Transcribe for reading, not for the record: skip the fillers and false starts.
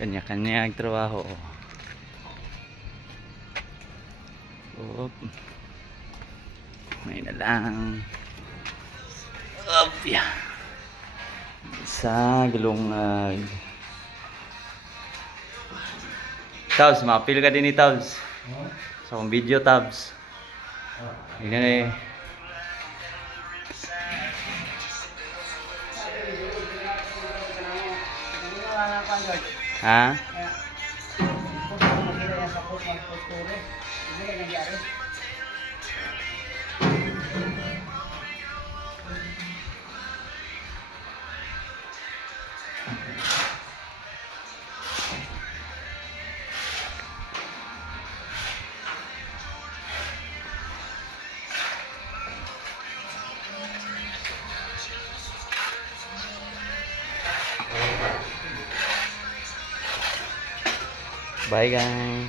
Kanya-kanya ang trabaho. Oop. May na lang. Up, yeah. Isa, galungag. Tabs, mapil ka din ni Tabs. Sa akong video, Tabs. Ganyan eh. Ha? Bye guys.